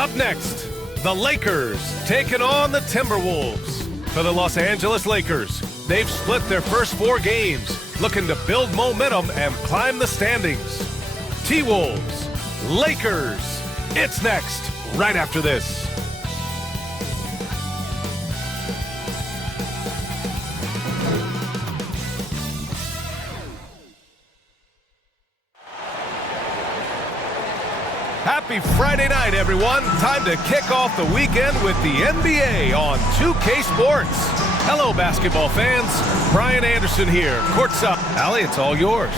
Up next, the Lakers taking on the Timberwolves. For the Los Angeles Lakers, they've split their first 4 games, looking to build momentum and climb the standings. T-Wolves, Lakers, it's next, right after this. Happy Friday night, everyone. Time to kick off the weekend with the NBA on 2K Sports. Hello, basketball fans. Brian Anderson here. Court's up. Allie, it's all yours.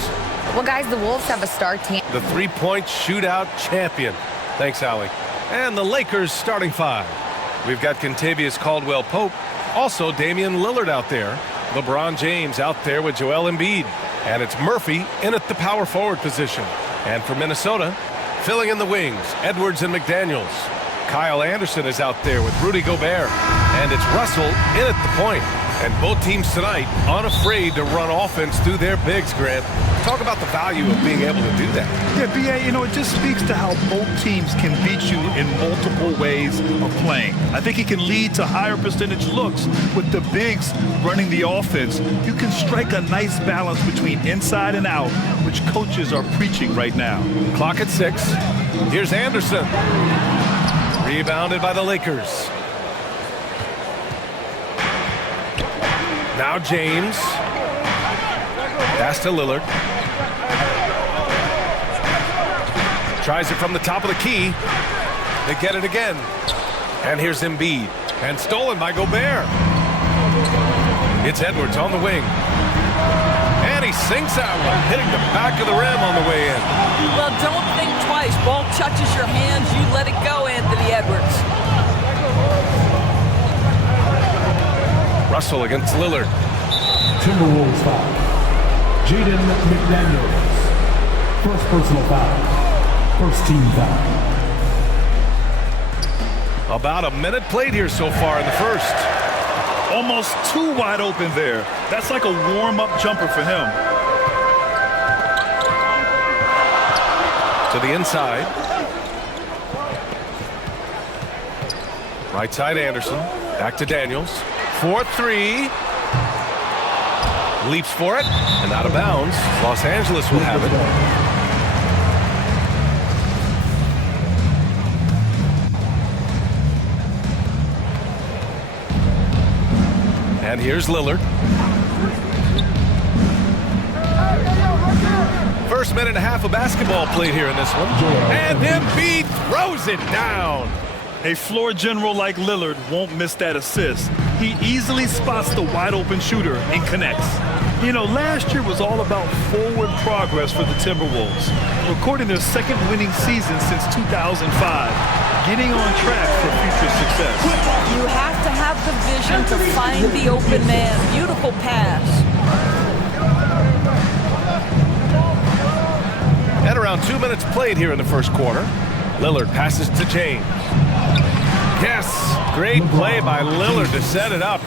Well, guys, the Wolves have a star team. The three-point shootout champion. Thanks, Allie. And the Lakers starting 5. We've got Kentavious Caldwell-Pope. Also, Damian Lillard out there. LeBron James out there with Joel Embiid. And it's Murphy in at the power forward position. And for Minnesota, filling in the wings, Edwards and McDaniels. Kyle Anderson is out there with Rudy Gobert. And it's Russell in at the point. And both teams tonight unafraid to run offense through their bigs, Grant. Talk about the value of being able to do that. Yeah, B.A., it just speaks to how both teams can beat you in multiple ways of playing. I think it can lead to higher percentage looks with the bigs running the offense. You can strike a nice balance between inside and out, which coaches are preaching right now. Clock at 6. Here's Anderson. Rebounded by the Lakers. Now James. Pass to Lillard. Tries it from the top of the key. They get it again. And here's Embiid. And stolen by Gobert. It's Edwards on the wing. And he sinks that one, hitting the back of the rim on the way in. Well, don't think twice. Ball touches your hands, you let it go, Anthony Edwards. Russell against Lillard. Timberwolves foul. Jaden McDaniels. First personal foul. First team foul. About a minute played here so far in the first. Almost too wide open there. That's like a warm-up jumper for him. To the inside. Right side Anderson. Back to Daniels. 4-3. Leaps for it. And out of bounds. Los Angeles will have it. And here's Lillard. First minute and a half of basketball played here in this one. And Embiid throws it down. A floor general like Lillard won't miss that assist. He easily spots the wide open shooter and connects. Last year was all about forward progress for the Timberwolves, recording their second winning season since 2005, getting on track for future success. You have to have the vision to find the open man. Beautiful pass. At around 2 minutes played here in the first quarter. Lillard passes to James. Yes, great play by Lillard to set it up.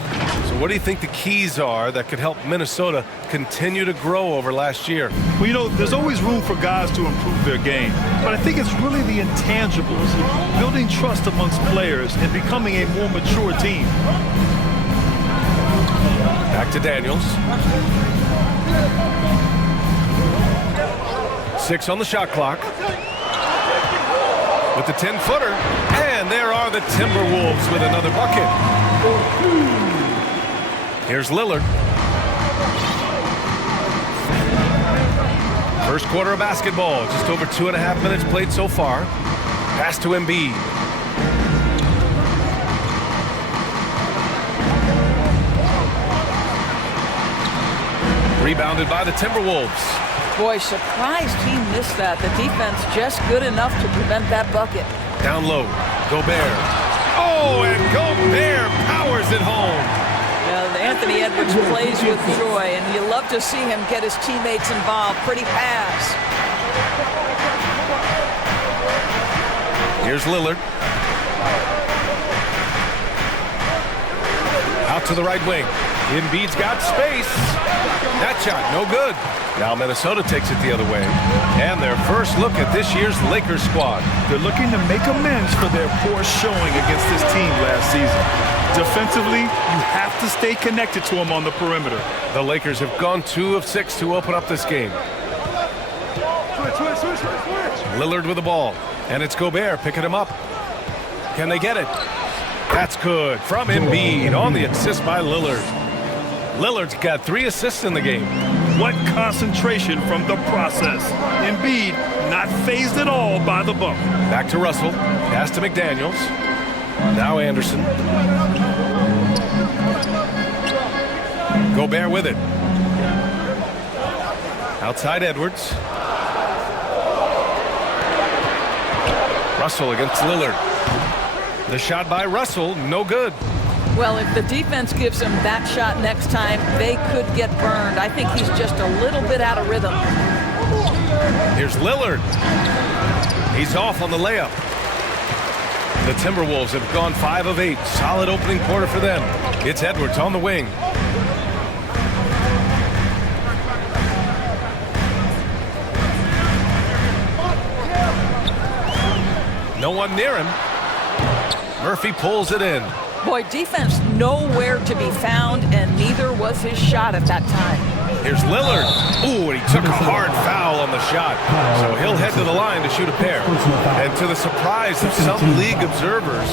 So what do you think the keys are that could help Minnesota continue to grow over last year? Well, there's always room for guys to improve their game. But I think it's really the intangibles, building trust amongst players and becoming a more mature team. Back to Daniels. 6 on the shot clock. With the 10-footer. And there are the Timberwolves with another bucket. Here's Lillard. First quarter of basketball. Just over 2.5 minutes played so far. Pass to Embiid. Rebounded by the Timberwolves. Boy, surprised he missed that. The defense just good enough to prevent that bucket. Down low, Gobert. Oh, and Gobert powers it home. Anthony Edwards plays with joy, and you love to see him get his teammates involved. Pretty pass. Here's Lillard. Out to the right wing. Embiid's got space. That shot, no good. Now Minnesota takes it the other way. And their first look at this year's Lakers squad. They're looking to make amends for their poor showing against this team last season. Defensively, you have to stay connected to them on the perimeter. The Lakers have gone 2 of 6 to open up this game. Lillard with the ball. And it's Gobert picking him up. Can they get it? That's good from Embiid on the assist by Lillard. Lillard's got 3 assists in the game. What concentration from the process. Embiid not phased at all by the bump. Back to Russell. Pass to McDaniels. Now Anderson. Gobert with it. Outside Edwards. Russell against Lillard. The shot by Russell, no good. Well, if the defense gives him that shot next time, they could get burned. I think he's just a little bit out of rhythm. Here's Lillard. He's off on the layup. The Timberwolves have gone 5 of 8. Solid opening quarter for them. It's Edwards on the wing. No one near him. Murphy pulls it in. Boy, defense nowhere to be found, and neither was his shot at that time. Here's Lillard. Ooh, and he took a hard foul on the shot. So he'll head to the line to shoot a pair. And to the surprise of some league observers,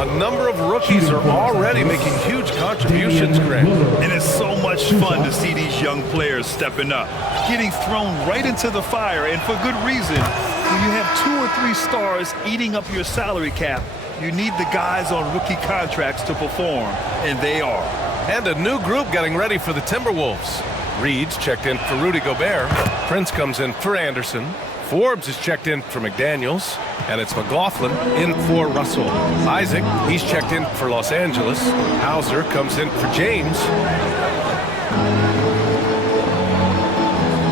a number of rookies are already making huge contributions, Greg. And it's so much fun to see these young players stepping up, getting thrown right into the fire, and for good reason. When you have 2 or 3 stars eating up your salary cap, you need the guys on rookie contracts to perform, and they are. And a new group getting ready for the Timberwolves. Reed's checked in for Rudy Gobert. Prince comes in for Anderson. Forbes is checked in for McDaniels. And it's McLaughlin in for Russell. Isaac, he's checked in for Los Angeles. Hauser comes in for James.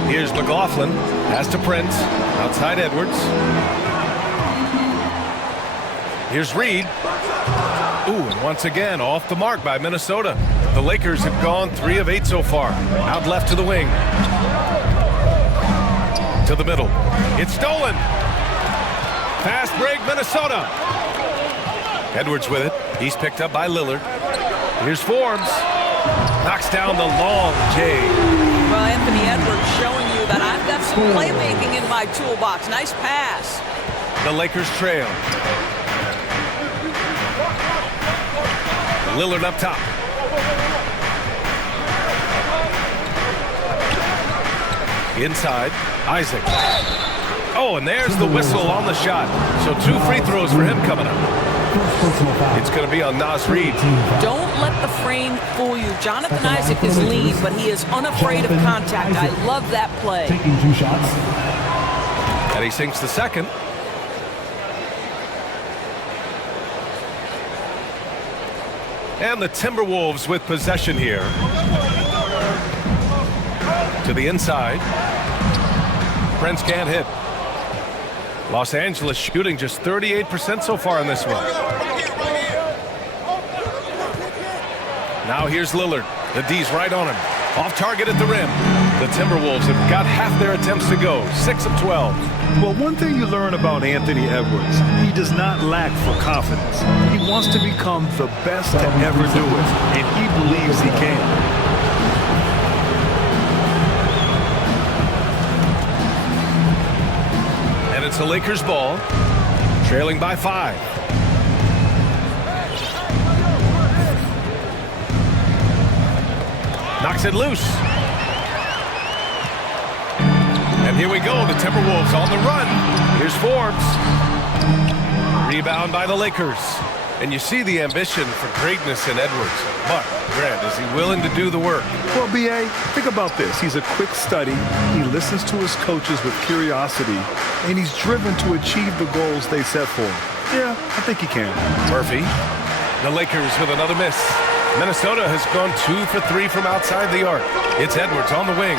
Here's McLaughlin. Pass to Prince. Outside Edwards. Here's Reed. Ooh, and once again, off the mark by Minnesota. The Lakers have gone 3 of 8 so far. Out left to the wing. To the middle. It's stolen. Fast break, Minnesota. Edwards with it. He's picked up by Lillard. Here's Forbes. Knocks down the long J. Well, Anthony Edwards showing you that I've got some playmaking in my toolbox. Nice pass. The Lakers trail. Lillard up top. Inside, Isaac. Oh, and there's the whistle on the shot. So 2 free throws for him coming up. It's going to be on Naz Reid. Don't let the frame fool you. Jonathan Isaac is lean, but he is unafraid of contact. I love that play. Taking 2 shots. And he sinks the second. And the Timberwolves with possession here. To the inside. Prince can't hit. Los Angeles shooting just 38% so far in this one. Now here's Lillard. The D's right on him. Off target at the rim. The Timberwolves have got half their attempts to go. 6 of 12. Well, one thing you learn about Anthony Edwards, he does not lack for confidence. He wants to become the best to ever do it, and he believes he can. And it's the Lakers ball, trailing by 5. Knocks it loose. And here we go, the Timberwolves on the run. Here's Forbes. Rebound by the Lakers. And you see the ambition for greatness in Edwards. But, Grant, is he willing to do the work? Well, B.A., think about this. He's a quick study. He listens to his coaches with curiosity, and he's driven to achieve the goals they set for him. Yeah, I think he can. Murphy. The Lakers with another miss. Minnesota has gone 2 for 3 from outside the arc. It's Edwards on the wing.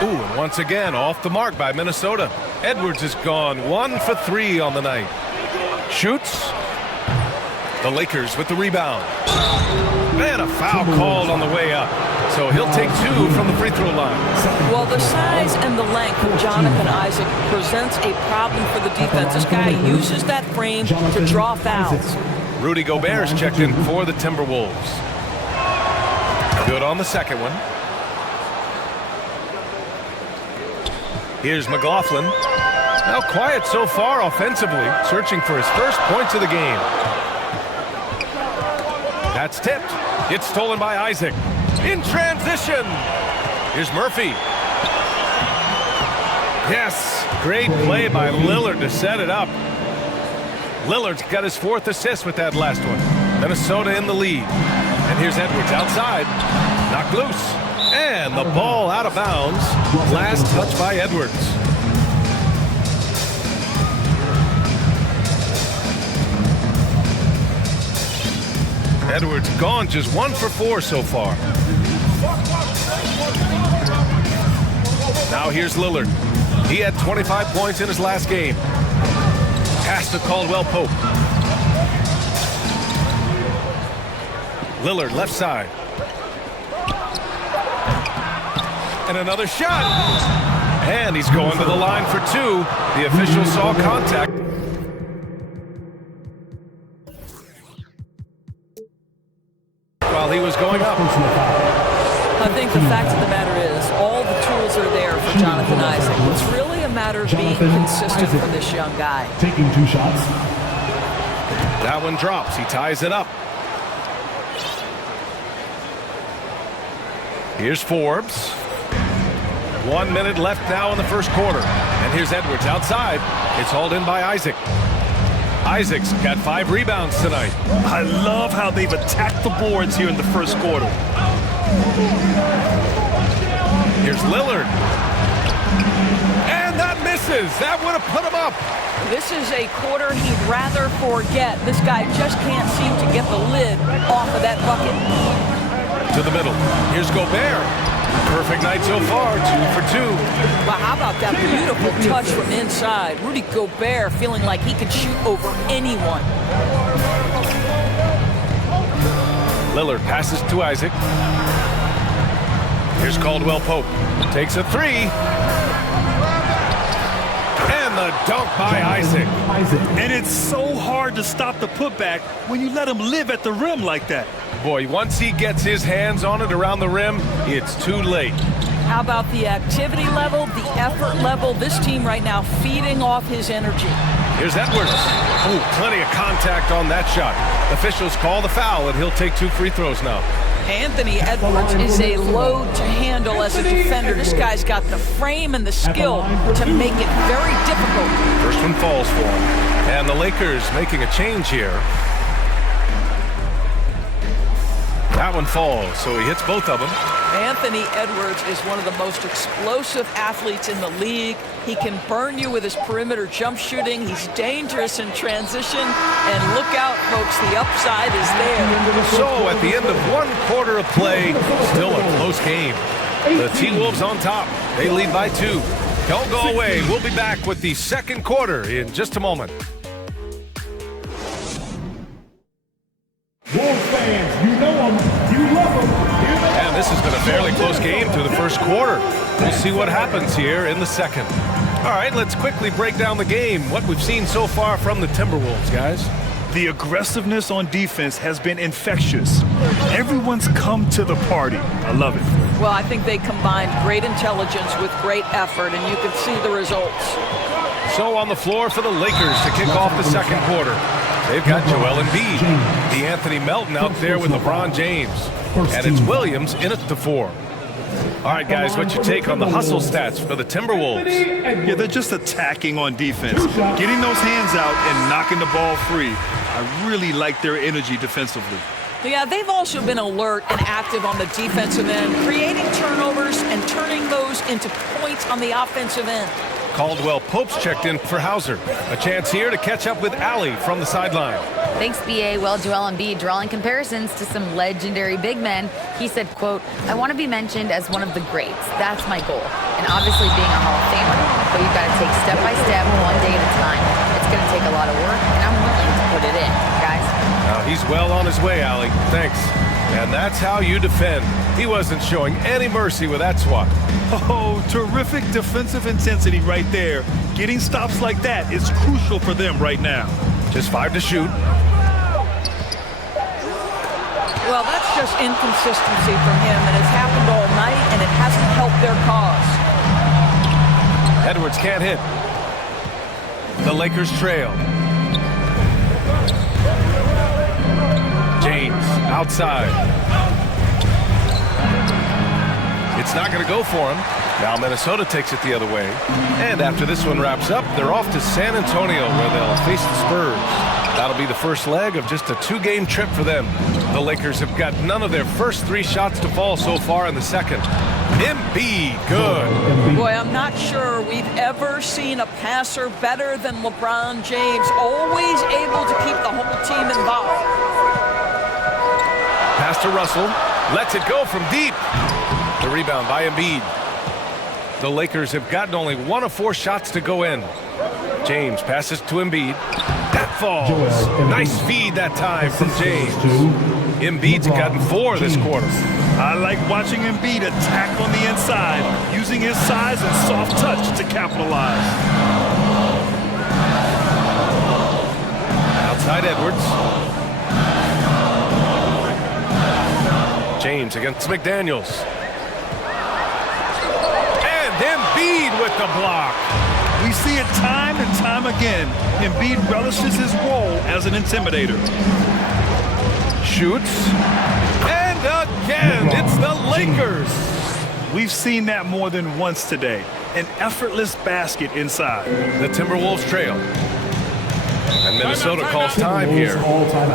Ooh, and once again, off the mark by Minnesota. Edwards has gone 1 for 3 on the night. Shoots. The Lakers with the rebound. And a foul called on the way up. So he'll take 2 from the free throw line. Well, the size and the length of Jonathan Isaac presents a problem for the defense. This guy uses that frame to draw fouls. Rudy Gobert's checked in for the Timberwolves. Good on the second one. Here's McLaughlin. Now quiet so far offensively, searching for his first points of the game. That's tipped. It's stolen by Isaac. In transition. Here's Murphy. Yes, great play by Lillard to set it up. Lillard's got his 4th assist with that last one. Minnesota in the lead. And here's Edwards outside. Knocked loose. And the ball out of bounds. Last touch by Edwards. Edwards gone just 1 for 4 so far. Now here's Lillard. He had 25 points in his last game. Pass to Caldwell Pope. Lillard left side. And another shot. And he's going to the line for 2. The official saw contact. While he was going up. I think the fact of the matter is all the tools are there for Jonathan Isaac. It's really a matter of being consistent for this young guy. Taking 2 shots. That one drops. He ties it up. Here's Forbes. 1 minute left now in the first quarter. And here's Edwards outside. It's hauled in by Isaac. Isaac's got 5 rebounds tonight. I love how they've attacked the boards here in the first quarter. Here's Lillard. And that misses. That would have put him up. This is a quarter he'd rather forget. This guy just can't seem to get the lid off of that bucket. To the middle. Here's Gobert. Perfect night so far, 2 for 2. Well, how about that beautiful touch from inside? Rudy Gobert feeling like he could shoot over anyone. Lillard passes to Isaac. Here's Caldwell Pope. Takes a 3. And the dunk by Isaac. And it's so hard to stop the putback when you let him live at the rim like that. Boy, once he gets his hands on it around the rim, it's too late. How about the activity level, the effort level? This team right now feeding off his energy. Here's Edwards. Oh, plenty of contact on that shot. Officials call the foul, and he'll take 2 free throws now. Anthony Edwards is a load to handle as a defender. This guy's got the frame and the skill to make it very difficult. First one falls for him. And the Lakers making a change here. That one falls, so he hits both of them. Anthony Edwards is one of the most explosive athletes in the league. He can burn you with his perimeter jump shooting. He's dangerous in transition. And look out, folks, the upside is there. So at the end of 1 quarter of play, still a close game. The T-Wolves on top. They lead by 2. Don't go away. We'll be back with the second quarter in just a moment. Wolves fans, you know them, you love them. And this has been a fairly close game through the first quarter. We'll see what happens here in the second. All right, let's quickly break down the game. What we've seen so far from the Timberwolves, guys. The aggressiveness on defense has been infectious. Everyone's come to the party. I love it. Well, I think they combined great intelligence with great effort, and you can see the results. So on the floor for the Lakers to kick off the second quarter. They've got Joel Embiid, Anthony Melton out there with LeBron James, and it's Williams in at the 4. All right, guys, what's your take on the hustle stats for the Timberwolves? Yeah, they're just attacking on defense, getting those hands out and knocking the ball free. I really like their energy defensively. Yeah, they've also been alert and active on the defensive end, creating turnovers and turning those into points on the offensive end. Caldwell Pope's checked in for Hauser. A chance here to catch up with Allie from the sideline. Thanks, B.A. Well, Joel Embiid drawing comparisons to some legendary big men. He said, quote, "I want to be mentioned as one of the greats. That's my goal. And obviously being a Hall of Famer. But you've got to take step by step, one day at a time. It's going to take a lot of work, and I'm willing to put it in, guys." Now he's well on his way, Allie. Thanks. And that's how you defend. He wasn't showing any mercy with that swat. Oh, terrific defensive intensity right there. Getting stops like that is crucial for them right now. Just 5 to shoot. Well, that's just inconsistency from him, and it's happened all night, and it hasn't helped their cause. Edwards can't hit. The Lakers trail. James outside. It's not going to go for him. Now Minnesota takes it the other way. And after this one wraps up, they're off to San Antonio where they'll face the Spurs. That'll be the first leg of just a 2-game trip for them. The Lakers have got none of their first 3 shots to fall so far in the second. Embiid, good. Boy, I'm not sure we've ever seen a passer better than LeBron James, always able to keep the whole team involved. Pass to Russell, lets it go from deep. The rebound by Embiid. The Lakers have gotten only 1 of 4 shots to go in. James passes to Embiid. That falls. Nice feed that time from James. Embiid's gotten 4 this quarter. I like watching Embiid attack on the inside, using his size and soft touch to capitalize. Outside Edwards. James against McDaniels. And Embiid with the block. We see it time and time again. Embiid relishes his role as an intimidator. Shoots. And again, it's the Lakers. We've seen that more than once today. An effortless basket inside. The Timberwolves trail. And Minnesota calls time here.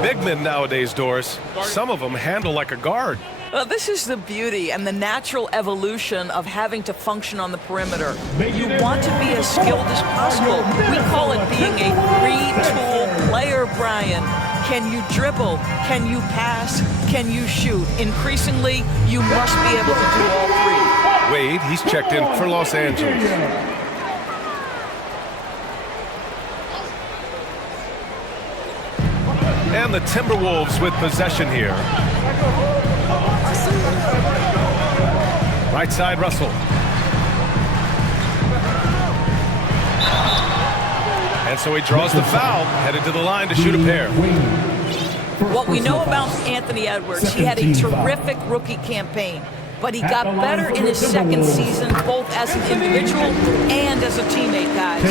Big men nowadays, Doris. Some of them handle like a guard. Well, this is the beauty and the natural evolution of having to function on the perimeter. You want to be as skilled as possible. We call it being a 3-tool player, Brian. Can you dribble? Can you pass? Can you shoot? Increasingly, you must be able to do all 3. Wade, he's checked in for Los Angeles. And the Timberwolves with possession here. Right side, Russell. And so he draws the foul, headed to the line to shoot a pair. What we know about Anthony Edwards, he had a terrific rookie campaign, but he got better in his second season, both as an individual and as a teammate, guys.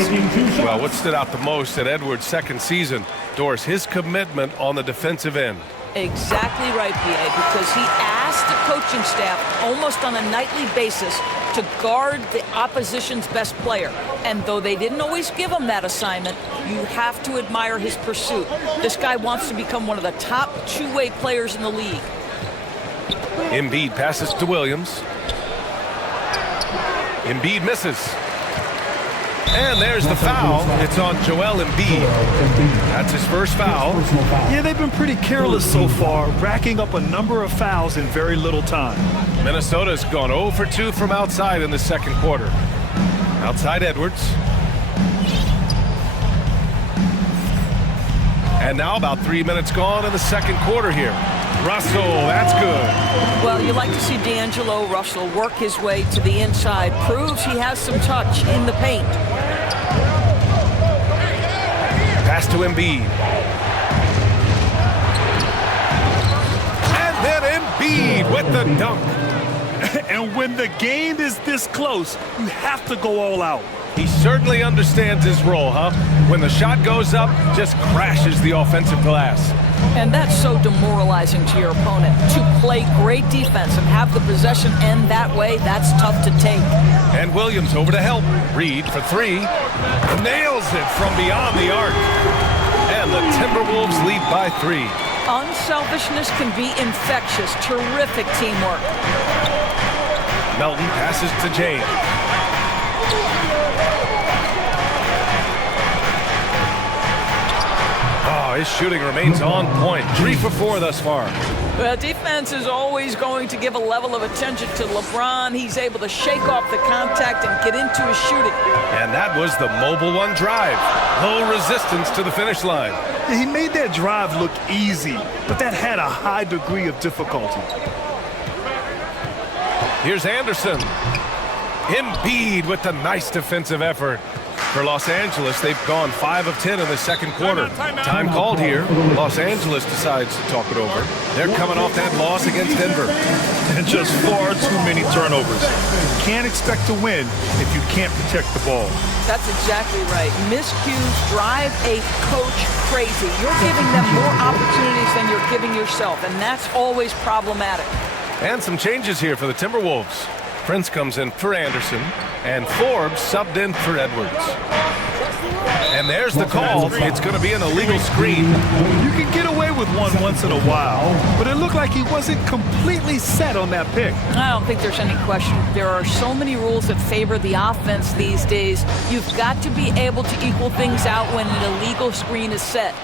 Well, what stood out the most in Edwards' second season, Doris, his commitment on the defensive end. Exactly right, B.A., because he asked the coaching staff almost on a nightly basis to guard the opposition's best player. And though they didn't always give him that assignment, you have to admire his pursuit. This guy wants to become one of the top 2-way players in the league. Embiid passes to Williams. Embiid misses. And there's the foul. It's on Joel Embiid. That's his first foul. Yeah, they've been pretty careless so far, racking up a number of fouls in very little time. Minnesota's gone 0 for 2 from outside in the second quarter. Outside Edwards. And now about 3 minutes gone in the second quarter here. Russell, that's good. Well, you like to see D'Angelo Russell work his way to the inside. Proves he has some touch in the paint. Pass to Embiid. And then Embiid with the dunk. And when the game is this close, you have to go all out. He certainly understands his role, huh? When the shot goes up, just crashes the offensive glass. And that's so demoralizing to your opponent. To play great defense and have the possession end that way, that's tough to take. And Williams over to help. Reed for 3. Nails it from beyond the arc. And the Timberwolves lead by 3. Unselfishness can be infectious. Terrific teamwork. Melton passes to James. Oh, Oh, his shooting remains on point. 3 for 4 thus far. Well, defense is always going to give a level of attention to LeBron. He's able to shake off the contact and get into his shooting. And that was the mobile one drive. Low resistance to the finish line. He made that drive look easy, but that had a high degree of difficulty. Here's Anderson. Embiid with the nice defensive effort. For Los Angeles, they've gone 5 of 10 in the second quarter. Time called here. Los Angeles decides to talk it over. They're coming off that loss against Denver. And just far too many turnovers. Can't expect to win if you can't protect the ball. That's exactly right. Miscues drive a coach crazy. You're giving them more opportunities than you're giving yourself, and that's always problematic. And some changes here for the Timberwolves. Prince comes in for Anderson, and Forbes subbed in for Edwards. And there's the call. It's going to be an illegal screen. You can get away with one once in a while, but it looked like he wasn't completely set on that pick. I don't think there's any question. There are so many rules that favor the offense these days. You've got to be able to equal things out when an illegal screen is set.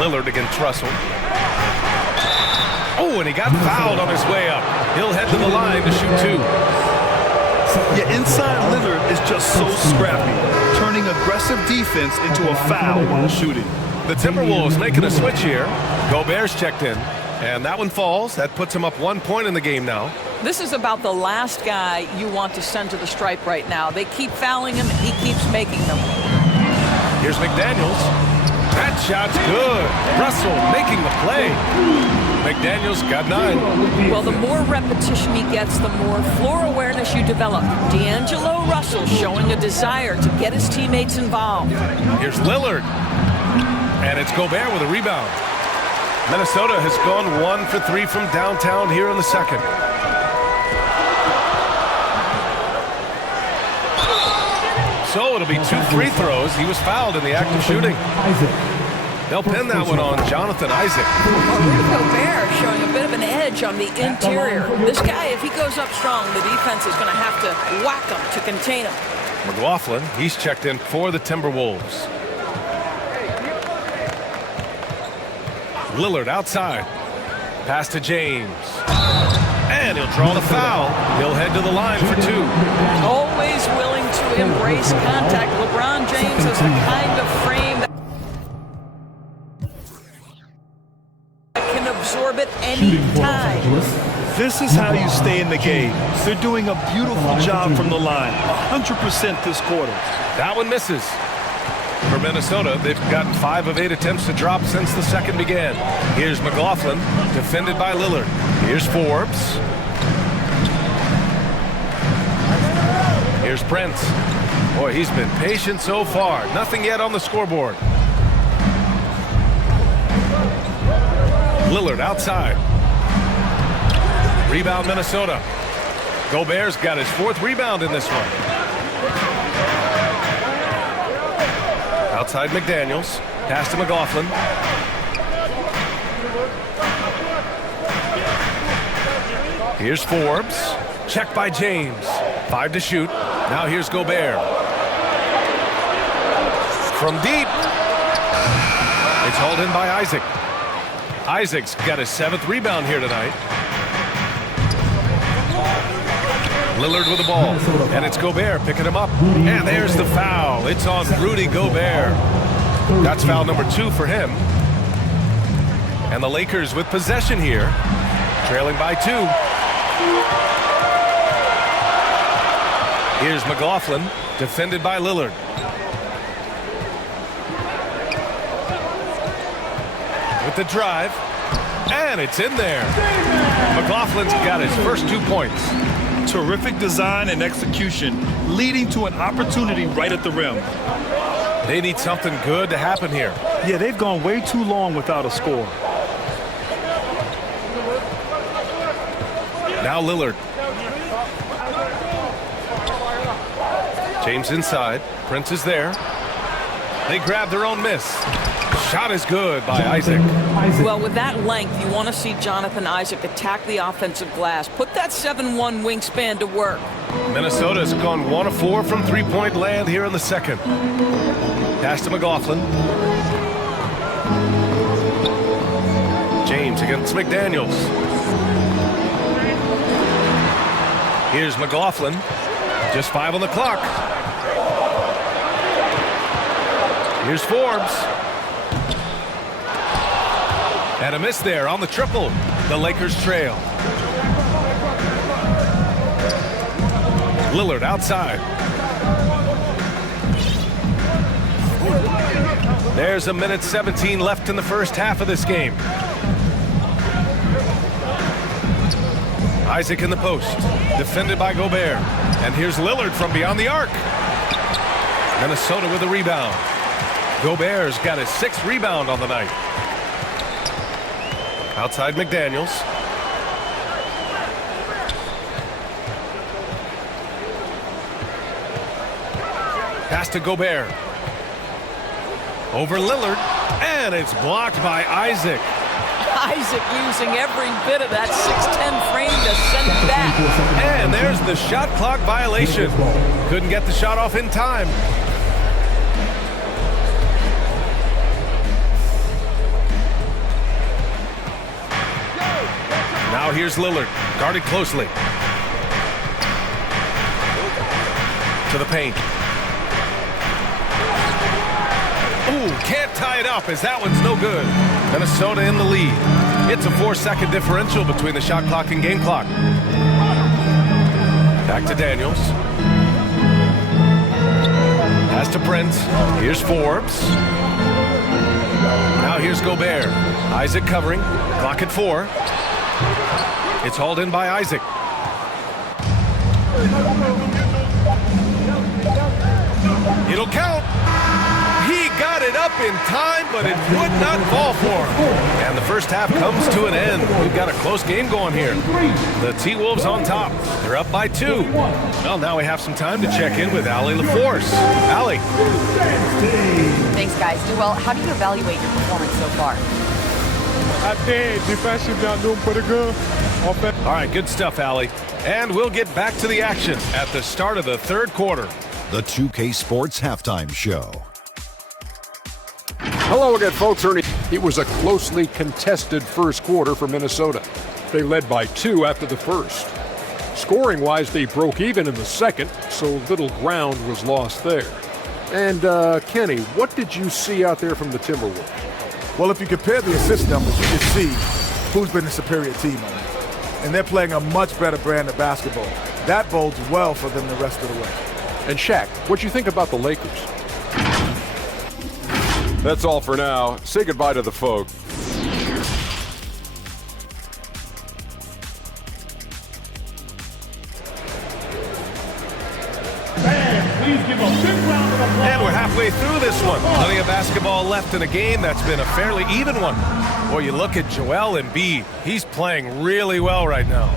Lillard against Russell. Oh, and he got fouled on his way up. He'll head to the line to shoot 2. Yeah, inside Lillard is just so scrappy, turning aggressive defense into a foul while shooting. The Timberwolves making a switch here. Gobert's checked in, and that one falls. That puts him up 1 point in the game now. This is about the last guy you want to send to the stripe right now. They keep fouling him, he keeps making them. Here's McDaniels. That shot's good. Russell making the play. McDaniels got 9. Well, the more repetition he gets, the more floor awareness you develop. D'Angelo Russell showing a desire to get his teammates involved. Here's Lillard. And it's Gobert with a rebound. Minnesota has gone 1 for 3 from downtown here in the second. So it'll be 2 free throws. He was fouled in the act of shooting. They'll pin that one on Jonathan Isaac. Rudy Gobert showing a bit of an edge on the interior. This guy, if he goes up strong, the defense is going to have to whack him to contain him. McLaughlin, he's checked in for the Timberwolves. Lillard outside. Pass to James. And he'll draw the foul. He'll head to the line for 2. Always willing to embrace contact. LeBron James is the kind of frame that can absorb it any time. This is how you stay in the game. They're doing a beautiful job from the line. 100% this quarter. That one misses. For Minnesota, they've gotten 5 of 8 attempts to drop since the second began. Here's McLaughlin, defended by Lillard. Here's Forbes. Here's Prince. Boy, he's been patient so far. Nothing yet on the scoreboard. Lillard outside. Rebound Minnesota. Gobert's got his 4th rebound in this one. Outside McDaniels. Pass to McLaughlin. Here's Forbes. Checked by James. 5 to shoot. Now here's Gobert. From deep. It's hauled in by Isaac. Isaac's got his 7th rebound here tonight. Lillard with the ball. And it's Gobert picking him up. And there's the foul. It's on Rudy Gobert. That's foul number 2 for him. And the Lakers with possession here. Trailing by 2. Here's McLaughlin, defended by Lillard. With the drive. And it's in there. McLaughlin's got his first 2 points. Terrific design and execution, leading to an opportunity right at the rim. They need something good to happen here. Yeah, they've gone way too long without a score. Now Lillard. James inside. Prince is there. They grab their own miss. Shot is good by Isaac. Well, with that length, you want to see Jonathan Isaac attack the offensive glass. Put that 7'1" wingspan to work. Minnesota's gone 1 of 4 from three-point land here in the second. Pass to McLaughlin. James against McDaniels. Here's McLaughlin. Just 5 on the clock. Here's Forbes. And a miss there on the triple. The Lakers trail. Lillard outside. There's a minute 17 left in the first half of this game. Isaac in the post, defended by Gobert. And here's Lillard from beyond the arc. Minnesota with a rebound. Gobert's got his 6th rebound on the night. Outside McDaniels. Pass to Gobert. Over Lillard, and it's blocked by Isaac. Isaac using every bit of that 6'10" frame to send it back. And there's the shot clock violation. Couldn't get the shot off in time. Now here's Lillard, guarded closely. To the paint. Ooh, can't tie it up as that one's no good. Minnesota in the lead. It's a 4-second differential between the shot clock and game clock. Back to Daniels. Pass to Prince. Here's Forbes. Now here's Gobert. Isaac covering. Clock at 4. It's hauled in by Isaac. It'll count. He got it up in time, but it would not fall for him. And the first half comes to an end. We've got a close game going here. The T-Wolves on top. They're up by 2. Well, now we have some time to check in with Allie LaForce. Allie. Thanks, guys. Well, how do you evaluate your performance so far? I think defensively I'm doing pretty good. All right, good stuff, Allie. And we'll get back to the action at the start of the third quarter. The 2K Sports Halftime Show. Hello again, folks. Ernie. It was a closely contested first quarter for Minnesota. They led by 2 after the first. Scoring-wise, they broke even in the second, so little ground was lost there. And, Kenny, what did you see out there from the Timberwolves? Well, if you compare the assist numbers, you can see who's been the superior team on it. And they're playing a much better brand of basketball. That bodes well for them the rest of the way. And Shaq, what'd you think about the Lakers? That's all for now. Say goodbye to the folk. Please give a big round of applause. And we're halfway through this one. Plenty of basketball left in a game that's been a fairly even one. Boy, you look at Joel Embiid. He's playing really well right now.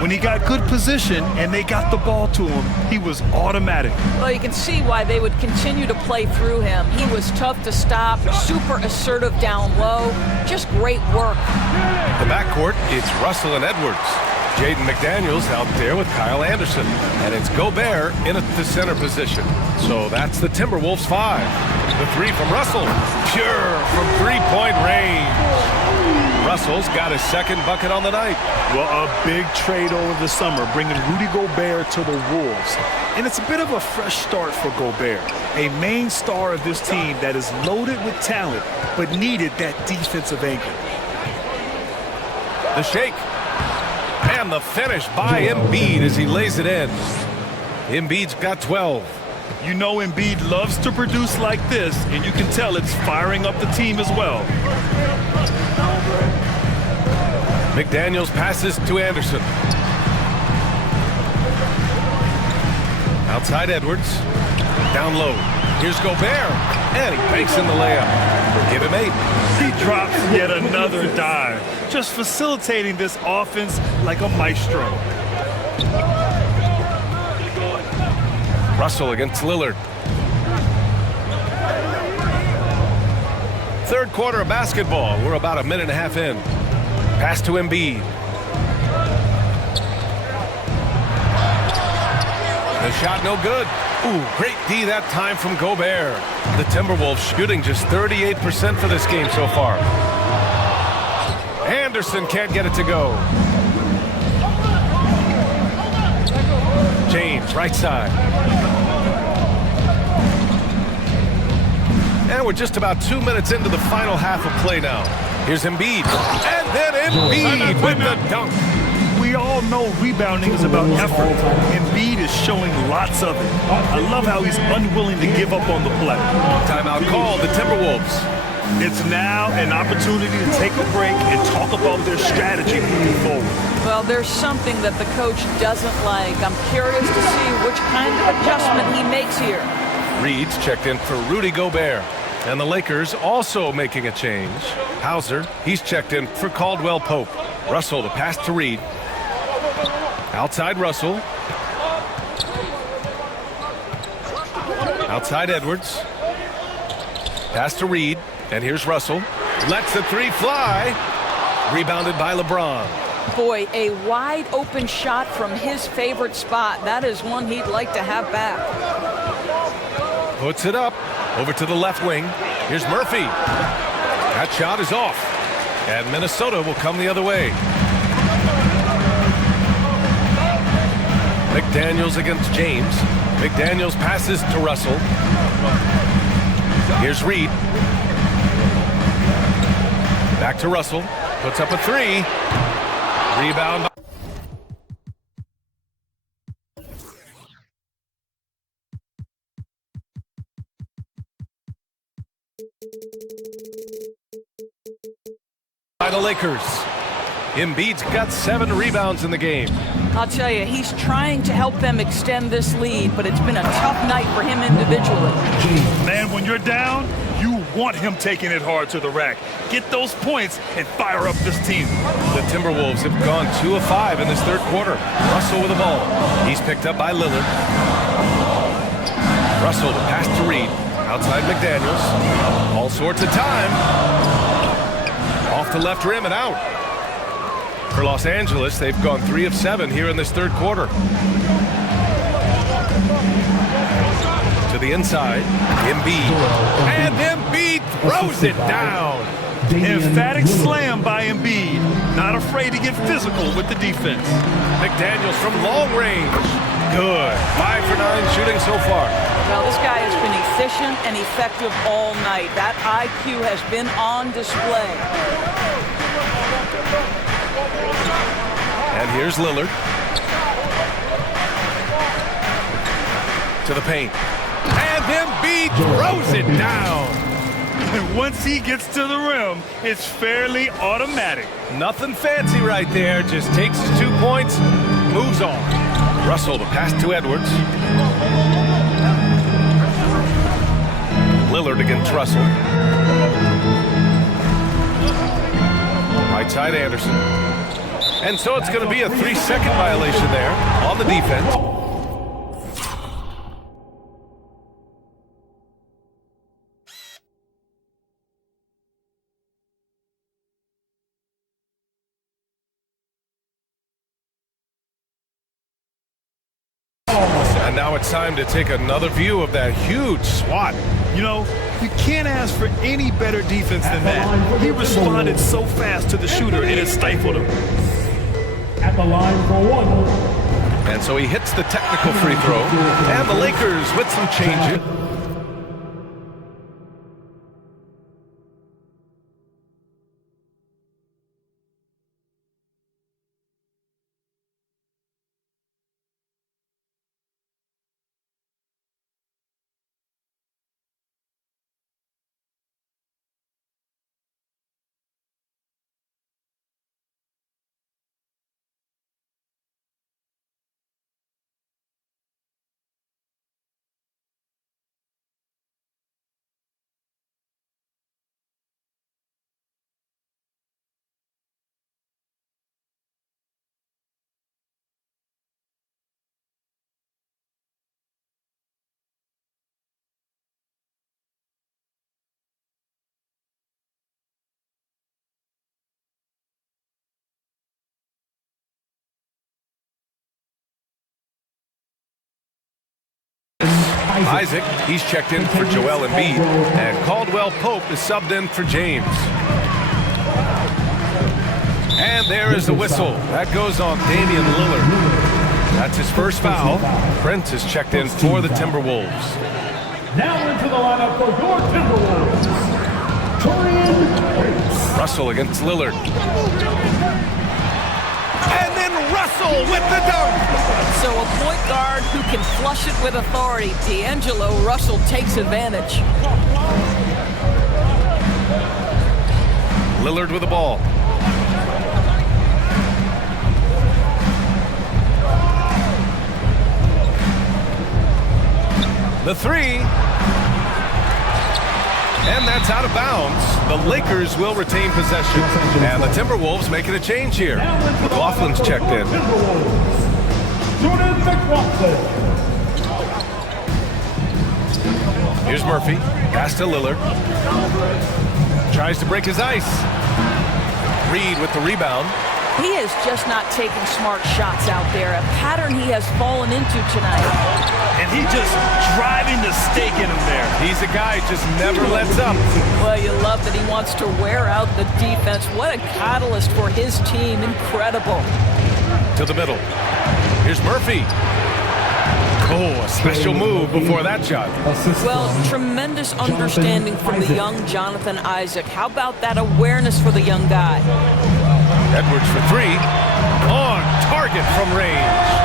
When he got good position and they got the ball to him, he was automatic. Well, you can see why they would continue to play through him. He was tough to stop, super assertive down low. Just great work. The backcourt, it's Russell and Edwards. Jaden McDaniels out there with Kyle Anderson. And it's Gobert in at the center position. So that's the Timberwolves 5. The 3 from Russell. Pure from three-point range. Russell's got his second bucket on the night. Well, a big trade over the summer, bringing Rudy Gobert to the Wolves. And it's a bit of a fresh start for Gobert, a main star of this team that is loaded with talent, but needed that defensive anchor. The shake. And the finish by Embiid as he lays it in. Embiid's got 12. You know Embiid loves to produce like this, and you can tell it's firing up the team as well. McDaniels passes to Anderson. Outside Edwards. Down low. Here's Gobert. And he banks in the layup. Give him 8. He drops yet another dive, just facilitating this offense like a maestro. Russell against Lillard. Third quarter of basketball. We're about a minute and a half in. Pass to Embiid. The shot no good. Ooh, great D that time from Gobert. The Timberwolves shooting just 38% for this game so far. Anderson can't get it to go. James, right side. And we're just about 2 minutes into the final half of play now. Here's Embiid. And then Embiid with the dunk. We all know rebounding is about effort. Embiid is showing lots of it. I love how he's unwilling to give up on the play. Timeout called, the Timberwolves. It's now an opportunity to take a break and talk about their strategy moving forward. Well, there's something that the coach doesn't like. I'm curious to see which kind of adjustment he makes here. Reed's checked in for Rudy Gobert. And the Lakers also making a change. Hauser, he's checked in for Caldwell Pope. Russell, the pass to Reed. Outside Russell. Outside Edwards. Pass to Reed. And here's Russell. Lets the three fly. Rebounded by LeBron. Boy, a wide open shot from his favorite spot. That is one he'd like to have back. Puts it up. Over to the left wing. Here's Murphy. That shot is off. And Minnesota will come the other way. McDaniels against James. McDaniels passes to Russell. Here's Reed. Back to Russell. Puts up a three. Rebound. By the Lakers. Embiid's got 7 rebounds in the game. I'll tell you, he's trying to help them extend this lead, but it's been a tough night for him individually. Man, when you're down, you want him taking it hard to the rack. Get those points and fire up this team. The Timberwolves have gone 2 of 5 in this third quarter. Russell with the ball. He's picked up by Lillard. Russell, the pass to Reed. Outside McDaniels. All sorts of time. Off the left rim and out. For Los Angeles, they've gone 3 of 7 here in this third quarter. To the inside, Embiid. And Embiid throws it down. Emphatic slam by Embiid. Not afraid to get physical with the defense. McDaniels from long range. Good. 5 for 9 shooting so far. Well, this guy has been efficient and effective all night. That IQ has been on display. And here's Lillard. To the paint. And Embiid throws it down. And once he gets to the rim, it's fairly automatic. Nothing fancy right there. Just takes his 2 points, moves on. Russell, the pass to Edwards. Lillard against Russell. Right side Anderson. And so it's going to be a 3-second violation there on the defense. And now it's time to take another view of that huge swat. You know, you can't ask for any better defense than that. He responded so fast to the shooter, it has stifled him. At the line for one. And so he hits the technical free throw. And the Lakers with some changes. Isaac, he's checked in for Joel Embiid, and Caldwell Pope is subbed in for James. And there is the whistle. That goes on Damian Lillard. That's his first foul. Prince is checked in for the Timberwolves. Now into the lineup for your Timberwolves, Prince. Russell against Lillard. And then Russell with the dunk. So a point guard who can flush it with authority. D'Angelo Russell takes advantage. Lillard with the ball. The three. And that's out of bounds. The Lakers will retain possession. And the Timberwolves making a change here. McLaughlin's checked in. Here's Murphy. Pass to Lillard. Tries to break his ice. Reed with the rebound. He is just not taking smart shots out there. A pattern he has fallen into tonight. And he just driving the stake in him there. He's a guy who just never lets up. Well, you love that he wants to wear out the defense. What a catalyst for his team. Incredible. To the middle. Here's Murphy. Oh, a special move before that shot. Well, tremendous understanding from the young Jonathan Isaac. How about that awareness for the young guy? Edwards for three. On target from range.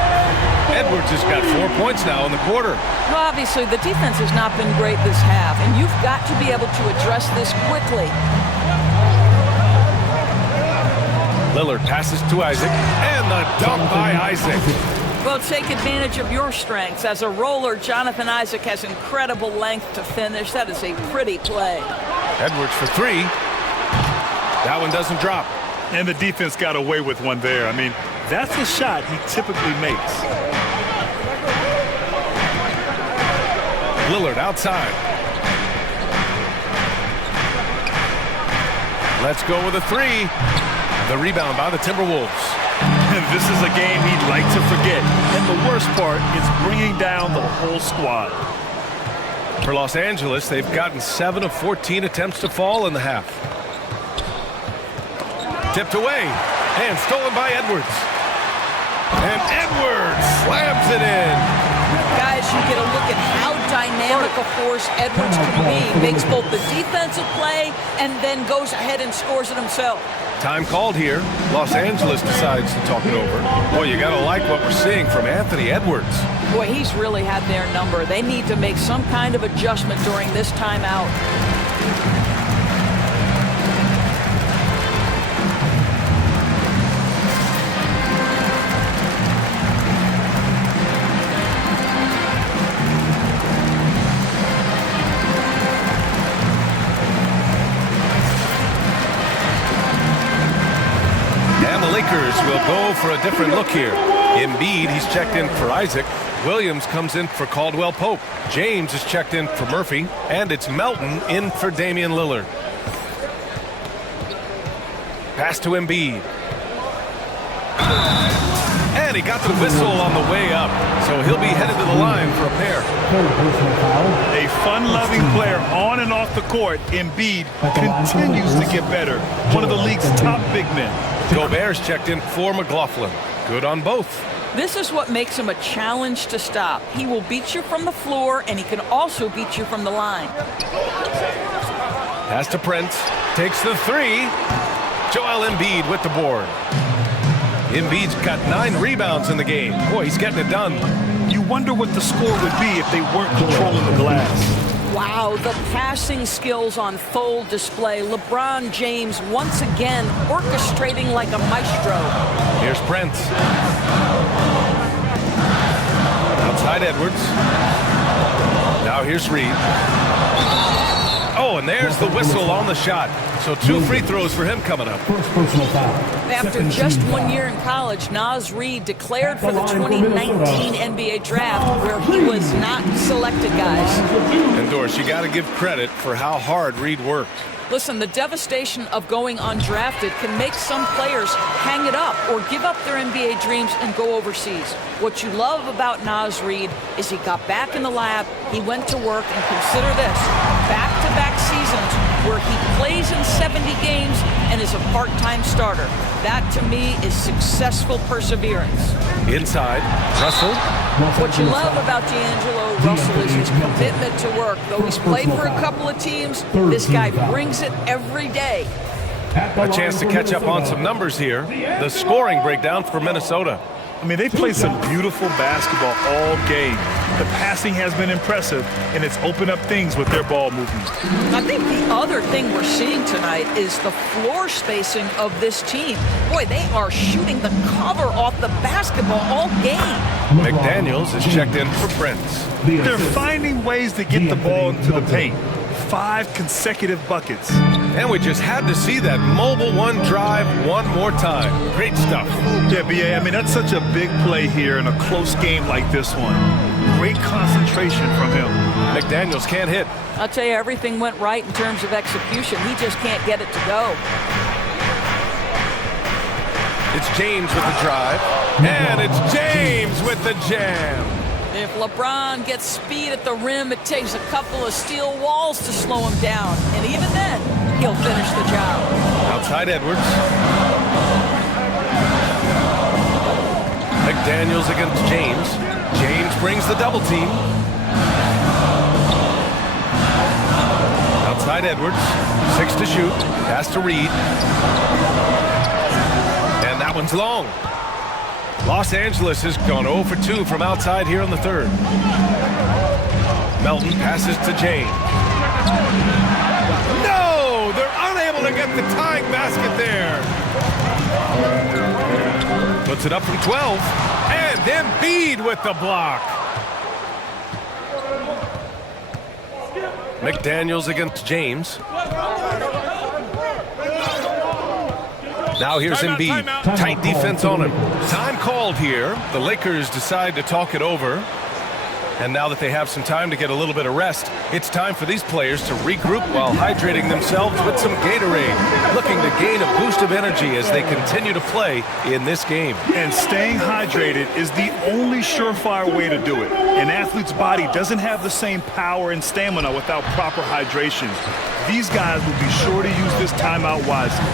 Edwards has got 4 points now in the quarter. Well, obviously, the defense has not been great this half, and you've got to be able to address this quickly. Lillard passes to Isaac, and the dunk by Isaac. Well, take advantage of your strengths. As a roller, Jonathan Isaac has incredible length to finish. That is a pretty play. Edwards for three. That one doesn't drop. And the defense got away with one there. I mean, that's the shot he typically makes. Lillard outside. Let's go with a three. The rebound by the Timberwolves. And this is a game he'd like to forget. And the worst part is bringing down the whole squad. For Los Angeles, they've gotten 7 of 14 attempts to fall in the half. Tipped away and stolen by Edwards. And Edwards slams it in. Guys, you get a look at how dynamic a force Edwards can be. Makes both the defensive play and then goes ahead and scores it himself. Time called here. Los Angeles decides to talk it over. Boy, you got to like what we're seeing from Anthony Edwards. Boy, he's really had their number. They need to make some kind of adjustment during this timeout. Will go for a different look here. Embiid, he's checked in for Isaac. Williams comes in for Caldwell Pope. James is checked in for Murphy. And it's Melton in for Damian Lillard. Pass to Embiid. And he got the whistle on the way up. So he'll be headed to the line for a pair. A fun-loving player on and off the court, Embiid continues to get better. One of the league's top big men. Gobert's checked in for McLaughlin. Good on both. This is what makes him a challenge to stop. He will beat you from the floor, and he can also beat you from the line. Pass to Prince. Takes the three. Joel Embiid with the board. Embiid's got 9 rebounds in the game. Boy, he's getting it done. You wonder what the score would be if they weren't controlling the glass. Wow, the passing skills on full display. LeBron James once again orchestrating like a maestro. Here's Prince. Outside Edwards. Now here's Reed. Oh, and there's the whistle on the shot. So 2 free throws for him coming up. First personal foul. After just 1 year in college, Naz Reid declared for the 2019 NBA draft where he was not selected, guys. And Doris, you got to give credit for how hard Reid worked. Listen, the devastation of going undrafted can make some players hang it up or give up their NBA dreams and go overseas. What you love about Naz Reid is he got back in the lab, he went to work, and consider this, back-to-back seasons where he plays in 70 games and is a part-time starter. That, to me, is successful perseverance. Inside, Russell. What you love about D'Angelo Russell is his commitment to work. Though he's played for a couple of teams, this guy brings it every day. A chance to catch up on some numbers here. The scoring breakdown for Minnesota. I mean, they played some beautiful basketball all game. The passing has been impressive, and it's opened up things with their ball movement. I think the other thing we're seeing tonight is the floor spacing of this team. Boy, they are shooting the cover off the basketball all game. McDaniels is checked in for Prince. They're finding ways to get the ball into the paint. 5 consecutive buckets. And we just had to see that mobile one drive one more time. Great stuff. Yeah, B.A., I mean, that's such a big play here in a close game like this one. Great concentration from him. McDaniels can't hit. I'll tell you, everything went right in terms of execution. He just can't get it to go. It's James with the drive. And it's James with the jam. If LeBron gets speed at the rim, it takes a couple of steel walls to slow him down. And even then, he'll finish the job. Outside Edwards. McDaniels against James. James brings the double team. Outside Edwards. 6 to shoot. Pass to Reid. And that one's long. Los Angeles has gone 0 for 2 from outside here in the third. Melton passes to James. No! They're unable to get the tying basket there. Puts it up from 12. And Embiid with the block. McDaniels against James. Now here's Embiid. Tight defense on him. Time called here. The Lakers decide to talk it over. And now that they have some time to get a little bit of rest, it's time for these players to regroup while hydrating themselves with some Gatorade, looking to gain a boost of energy as they continue to play in this game. And staying hydrated is the only surefire way to do it. An athlete's body doesn't have the same power and stamina without proper hydration. These guys will be sure to use this timeout wisely.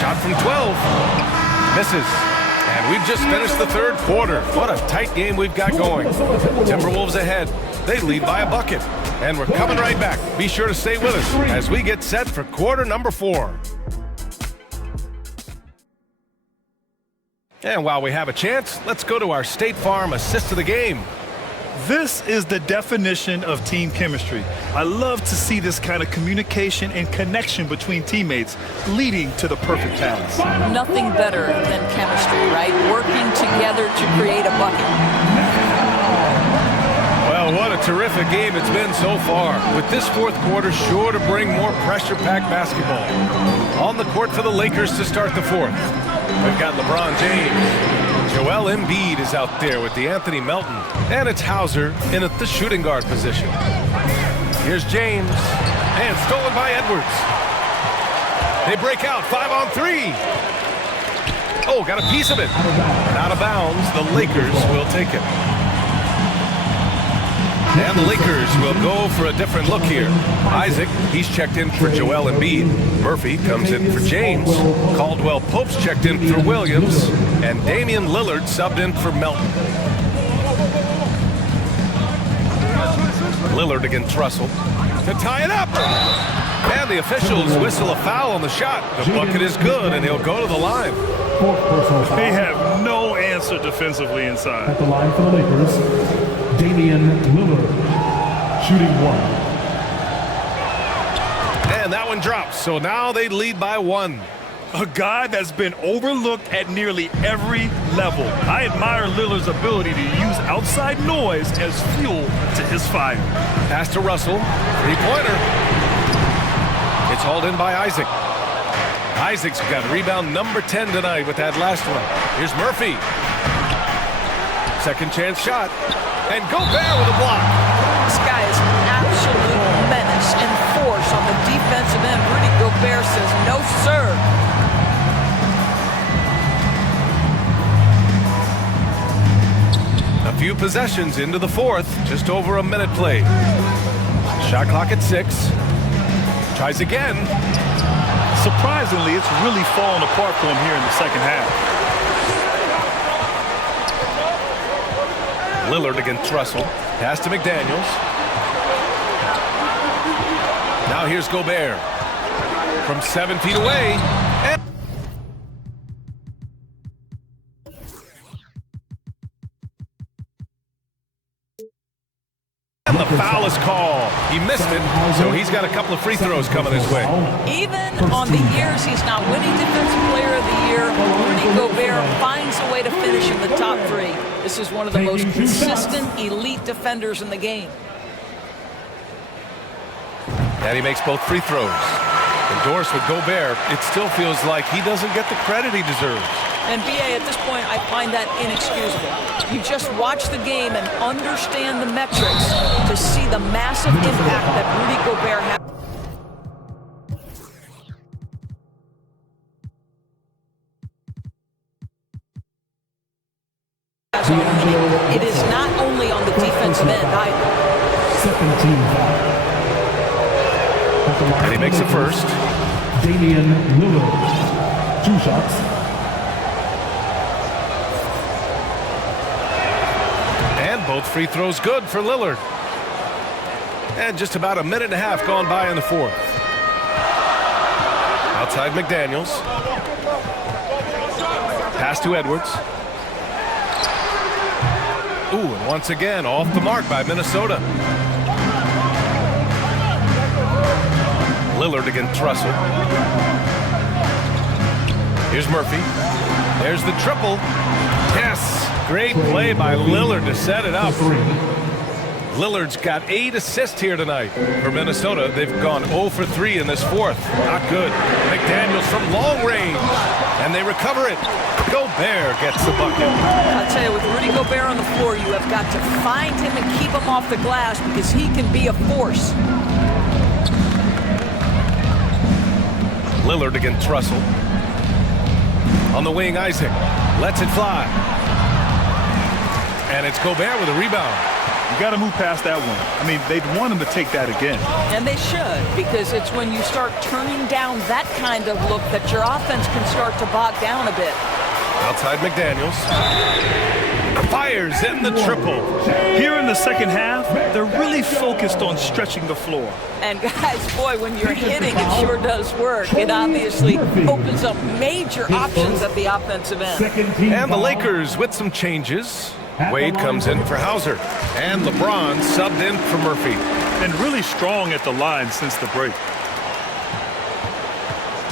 Shot from 12. Misses. And we've just finished the third quarter. What a tight game we've got going. Timberwolves ahead. They lead by a bucket. And we're coming right back. Be sure to stay with us as we get set for quarter number 4. And while we have a chance, let's go to our State Farm assist of the game. This is the definition of team chemistry. I love to see this kind of communication and connection between teammates leading to the perfect pass. Nothing better than chemistry, right? Working together to create a bucket. Well, what a terrific game it's been so far. With this fourth quarter sure to bring more pressure-packed basketball. On the court for the Lakers to start the fourth. We've got LeBron James. Joel Embiid is out there with DeAnthony Melton. And it's Hauser in at the shooting guard position. Here's James. And stolen by Edwards. They break out 5-on-3. Oh, got a piece of it. And out of bounds, the Lakers will take it. And the Lakers will go for a different look here. Isaac, he's checked in for Joel Embiid. Murphy comes in for James. Caldwell Pope's checked in for Williams. And Damian Lillard subbed in for Melton. Lillard against Russell to tie it up. And the officials whistle a foul on the shot. The bucket is good, and he'll go to the line. They have no answer defensively inside. At the line for the Lakers, Damian Lillard, shooting 1. And that one drops, so now they lead by 1. A guy that's been overlooked at nearly every level. I admire Lillard's ability to use outside noise as fuel to his fire. Pass to Russell, 3-pointer. It's It's hauled in by Isaac. Isaac's got rebound number 10 tonight with that last one. Here's Murphy. Second chance shot. And Gobert with a block. This guy is an absolute menace and force on the defensive end. Rudy Gobert says, no, sir. A few possessions into the fourth. Just over a minute played. Shot clock at 6. Tries again. Surprisingly, it's really fallen apart for him here in the second half. Lillard against Russell. Pass to McDaniels. Now here's Gobert. From 7 feet away. And the foul is called. He missed it, so he's got a couple of free throws coming his way. Even on the years he's not winning Defensive Player of the Year, Rudy Gobert finds a way to finish in the top 3. This is one of the most consistent, elite defenders in the game. And he makes both free throws. Endorsed with Gobert, it still feels like he doesn't get the credit he deserves. And BA, at this point, I find that inexcusable. You just watch the game and understand the metrics to see the massive impact that Rudy Gobert has. It is not only on the defensive end either. And he makes it first. Damian Lillard. 2 shots. And both free throws good for Lillard. And just about a minute and a half gone by in the fourth. Outside McDaniels. Pass to Edwards. Ooh, and once again off the mark by Minnesota. Lillard against Russell. Here's Murphy. There's the triple. Yes! Great play by Lillard to set it up. Lillard's got 8 assists here tonight. For Minnesota, they've gone 0 for 3 in this fourth. Not good. McDaniels from long range. And they recover it. Gobert gets the bucket. I'll tell you, with Rudy Gobert on the floor, you have got to find him and keep him off the glass because he can be a force. Lillard against Russell. On the wing, Isaac lets it fly. And it's Gobert with a rebound. You got to move past that one. I mean, they'd want him to take that again. And they should, because it's when you start turning down that kind of look that your offense can start to bog down a bit. Outside McDaniels. Fires in the triple. Here in the second half, they're really focused on stretching the floor. And guys, boy, when you're hitting, it sure does work. It obviously opens up major options at the offensive end. And the Lakers with some changes. Wade comes in for Hauser. And LeBron subbed in for Murphy. And really strong at the line since the break.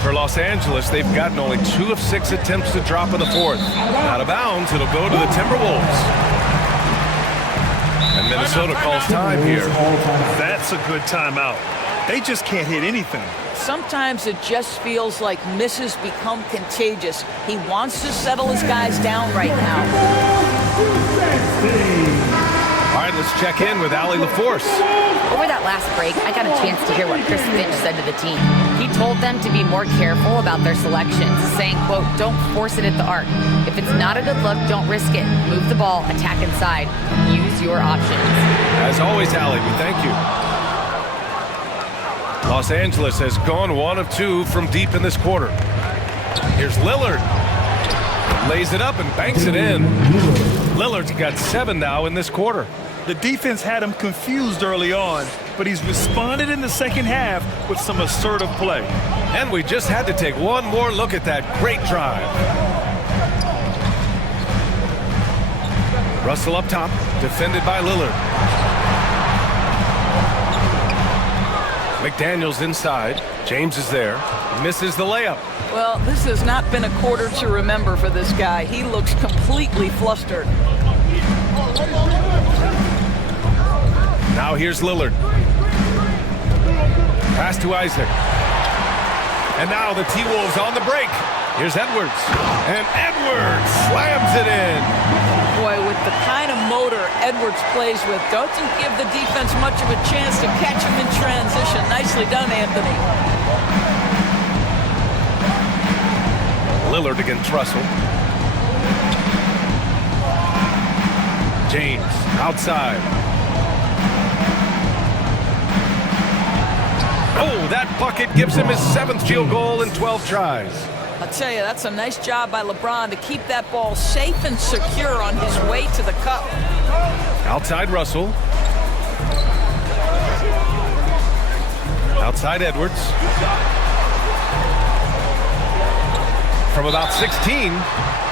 For Los Angeles, they've gotten only 2 of 6 attempts to drop in the fourth. Out of bounds, it'll go to the Timberwolves. And Minnesota calls time here. That's a good timeout. They just can't hit anything. Sometimes it just feels like misses become contagious. He wants to settle his guys down right now. All right, let's check in with Allie LaForce. Over that last break, I got a chance to hear what Chris Finch said to the team. He told them to be more careful about their selections, saying, quote, don't force it at the arc. If it's not a good look, don't risk it. Move the ball, attack inside. Use your options. As always, Allie, we thank you. Los Angeles has gone 1 of 2 from deep in this quarter. Here's Lillard. Lays it up and banks it in. Lillard's got 7 now in this quarter. The defense had him confused early on, but he's responded in the second half with some assertive play. And we just had to take one more look at that great drive. Russell up top, defended by Lillard. McDaniels inside. James is there. Misses the layup. Well, this has not been a quarter to remember for this guy. He looks completely flustered. Now here's Lillard. Pass to Isaac. And now the T-Wolves on the break. Here's Edwards. And Edwards slams it in. Boy, with the kind of motor Edwards plays with, doesn't give the defense much of a chance to catch him in transition. Nicely done, Anthony. Lillard against Russell. James outside. Oh, that bucket gives him his 7th field goal in 12 tries. I'll tell you, that's a nice job by LeBron to keep that ball safe and secure on his way to the cup. Outside Russell. Outside Edwards. From about 16.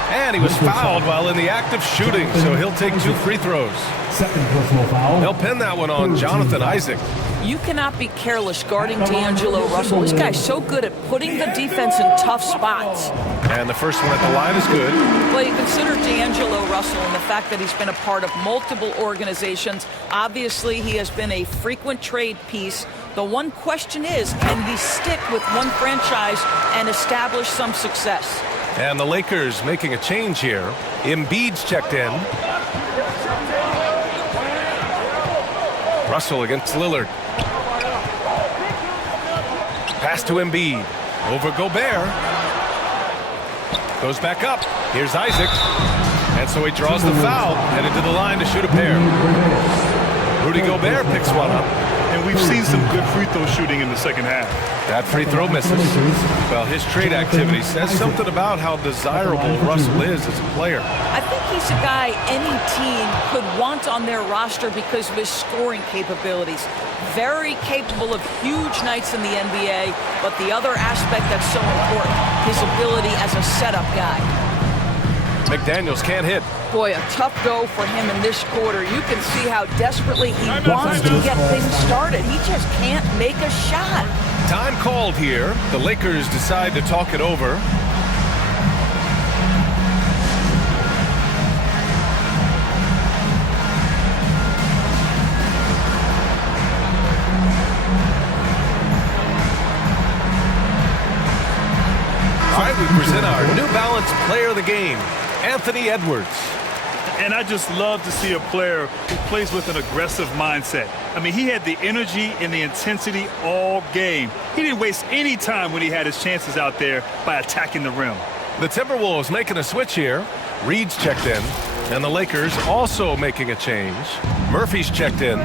And he was fouled while in the act of shooting, so he'll take 2 free throws. Second personal foul. They'll pin that one on Jonathan Isaac. You cannot be careless guarding D'Angelo Russell. This guy's so good at putting the defense in tough spots. And the first one at the line is good. Well, you consider D'Angelo Russell and the fact that he's been a part of multiple organizations. Obviously, he has been a frequent trade piece. The one question is, can he stick with one franchise and establish some success? And the Lakers making a change here. Embiid's checked in. Russell against Lillard. Pass to Embiid. Over Gobert. Goes back up. Here's Isaac. And so he draws the foul. Headed to the line to shoot a pair. Rudy Gobert picks one up. And we've seen some good free throw shooting in the second half. That free throw misses. Well, his trade activity says something about how desirable Russell is as a player. I think he's a guy any team could want on their roster because of his scoring capabilities. Very capable of huge nights in the NBA, but the other aspect that's so important, his ability as a setup guy. McDaniels can't hit. Boy, a tough go for him in this quarter. You can see how desperately he wants to get things started. He just can't make a shot. Time called here. The Lakers decide to talk it over. All right, we present our New Balance Player of the Game, Anthony Edwards. And I just love to see a player who plays with an aggressive mindset. I mean, he had the energy and the intensity all game. He didn't waste any time when he had his chances out there by attacking the rim. The Timberwolves making a switch here. Reed's checked in. And the Lakers also making a change. Murphy's checked in.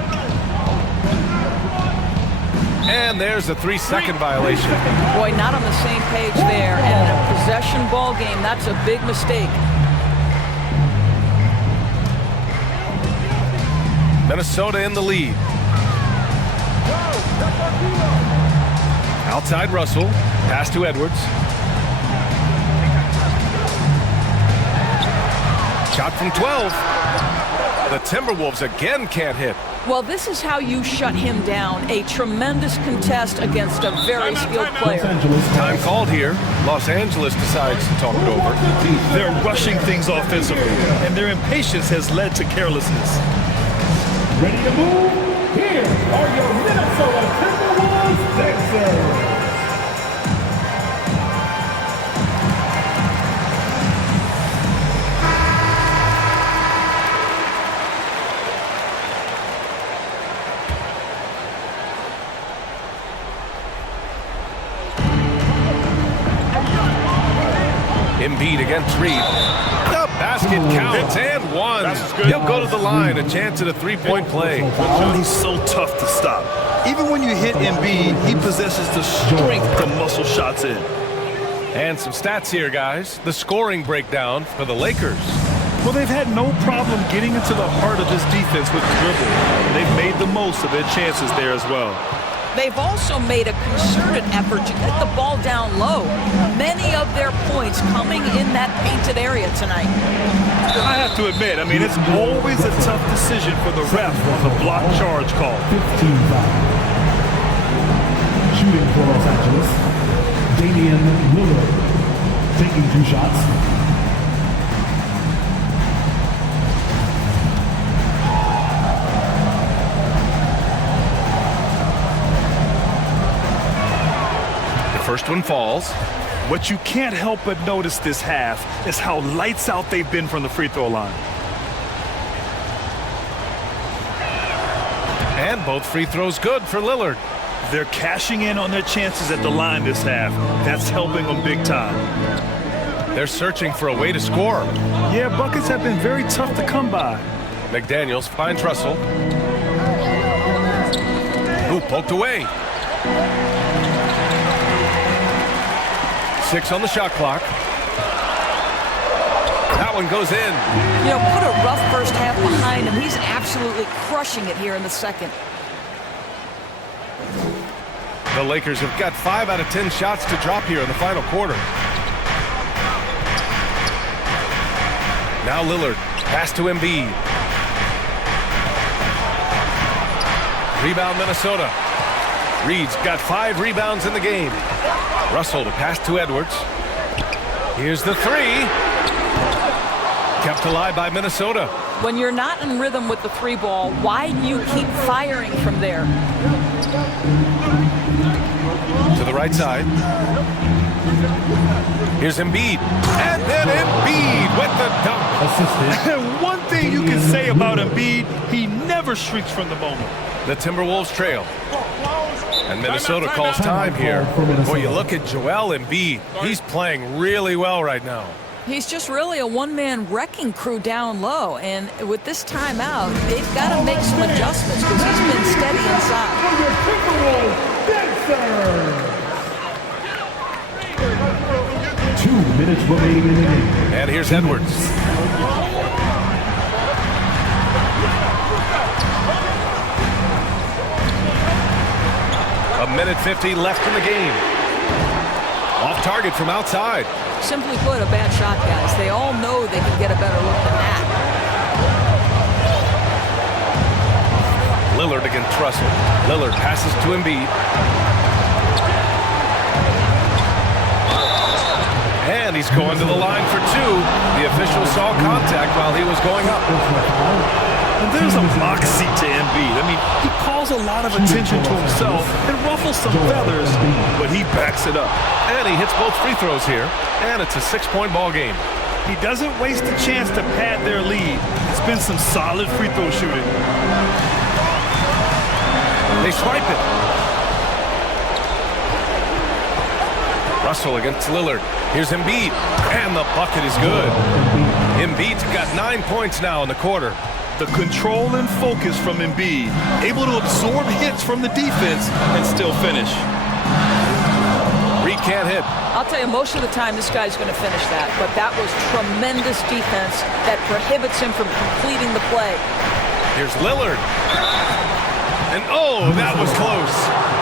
And there's a 3-second violation. Boy, not on the same page there. And in a possession ball game, that's a big mistake. Minnesota in the lead. Outside Russell. Pass to Edwards. Shot from 12. The Timberwolves again can't hit. Well, this is how you shut him down. A tremendous contest against a very skilled player. Time called here. Los Angeles decides to talk it over. They're rushing things offensively, and their impatience has led to carelessness. Ready to move? Here are your Minnesota Timberwolves Sixers. Embiid against Reed. The basket counts and one. He'll go to the line. A chance at a three-point play. He's so tough to stop. Even when you hit Embiid, he possesses the strength to muscle shots in. And some stats here, guys. The scoring breakdown for the Lakers. Well, they've had no problem getting into the heart of this defense with the dribble. They've made the most of their chances there as well. They've also made a concerted effort to get the ball down low. Many of their points coming in that painted area tonight. I have to admit, I mean, it's always a tough decision for the ref on the block charge call. 15 foul. Shooting for Los Angeles, Damian Lillard taking 2 shots. First one falls. What you can't help but notice this half is how lights out they've been from the free throw line. And both free throws good for Lillard. They're cashing in on their chances at the line this half. That's helping them big time. They're searching for a way to score. Yeah, buckets have been very tough to come by. McDaniels finds Russell. Who poked away. 6 on the shot clock. That one goes in. You know, put a rough first half behind him. He's absolutely crushing it here in the second. The Lakers have got 5 out of 10 shots to drop here in the final quarter. Now Lillard, pass to Embiid. Rebound Minnesota. Reed's got 5 rebounds in the game. Russell to pass to Edwards. Here's the 3. Kept alive by Minnesota. When you're not in rhythm with the 3 ball, why do you keep firing from there? To the right side. Here's Embiid. And then Embiid with the dunk. And one thing you can say about Embiid, he never shrinks from the moment. The Timberwolves trail. And Minnesota calls time here. Boy, you look at Joel Embiid. He's playing really well right now. He's just really a one-man wrecking crew down low. And with this timeout, they've got to make some adjustments because he's been steady inside. 2 minutes remaining in the game. And here's Edwards. A minute 50 left in the game. Off target from outside. Simply put, a bad shot, guys. They all know they can get a better look than that. Lillard against Russell. Lillard passes to Embiid. And he's going to the line for 2. The official saw contact while he was going up. And there's a moxie to Embiid. I mean, he calls a lot of attention to himself and ruffles some feathers, but he backs it up. And he hits both free throws here. And it's a 6-point ball game. He doesn't waste a chance to pad their lead. It's been some solid free throw shooting. They swipe it. Russell against Lillard. Here's Embiid. And the bucket is good. Embiid's got 9 points now in the quarter. The control and focus from Embiid, able to absorb hits from the defense and still finish. Reed can't hit. I'll tell you, most of the time this guy's going to finish that, but that was tremendous defense that prohibits him from completing the play. Here's Lillard. And oh, that was close.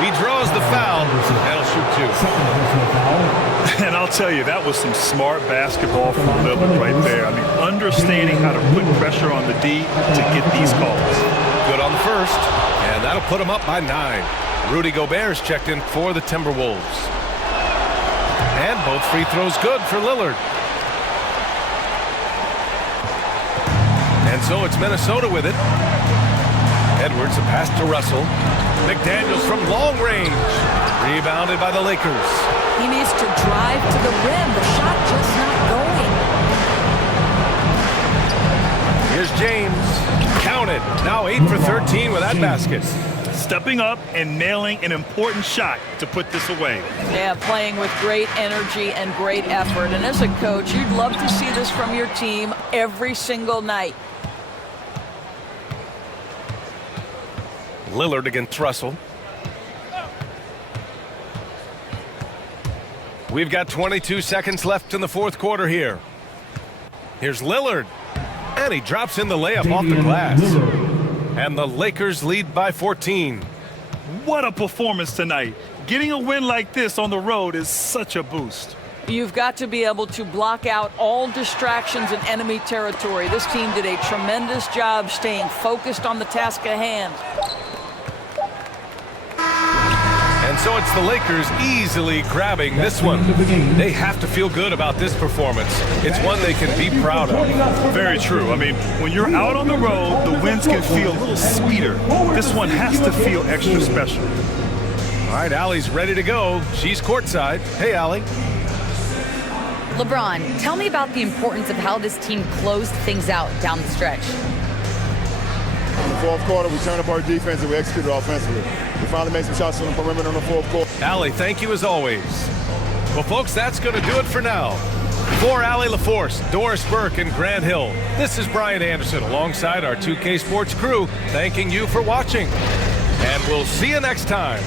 He draws the foul, and he'll shoot 2. And I'll tell you, that was some smart basketball from Lillard right there. I mean, understanding how to put pressure on the D to get these calls. Good on the first, and that'll put him up by 9. Rudy Gobert's checked in for the Timberwolves. And both free throws good for Lillard. And so it's Minnesota with it. Edwards, a pass to Russell. McDaniels from long range. Rebounded by the Lakers. He needs to drive to the rim. The shot just not going. Here's James. Counted. Now 8 for 13 with that basket. Stepping up and nailing an important shot to put this away. Yeah, playing with great energy and great effort. And as a coach, you'd love to see this from your team every single night. Lillard against Russell. We've got 22 seconds left in the fourth quarter here. Here's Lillard. And he drops in the layup off the glass. And the Lakers lead by 14. What a performance tonight. Getting a win like this on the road is such a boost. You've got to be able to block out all distractions in enemy territory. This team did a tremendous job staying focused on the task at hand. And so it's the Lakers easily grabbing this one. They have to feel good about this performance. It's one they can be proud of. Very true. I mean, when you're out on the road, the wins can feel a little sweeter. This one has to feel extra special. All right, Allie's ready to go. She's courtside. Hey, Allie. LeBron, tell me about the importance of how this team closed things out down the stretch. In the fourth quarter, we turned up our defense and we executed offensively. We finally made some shots from the perimeter in the fourth quarter. Allie, thank you as always. Well, folks, that's going to do it for now. For Allie LaForce, Doris Burke, and Grant Hill, this is Brian Anderson alongside our 2K Sports crew, thanking you for watching. And we'll see you next time.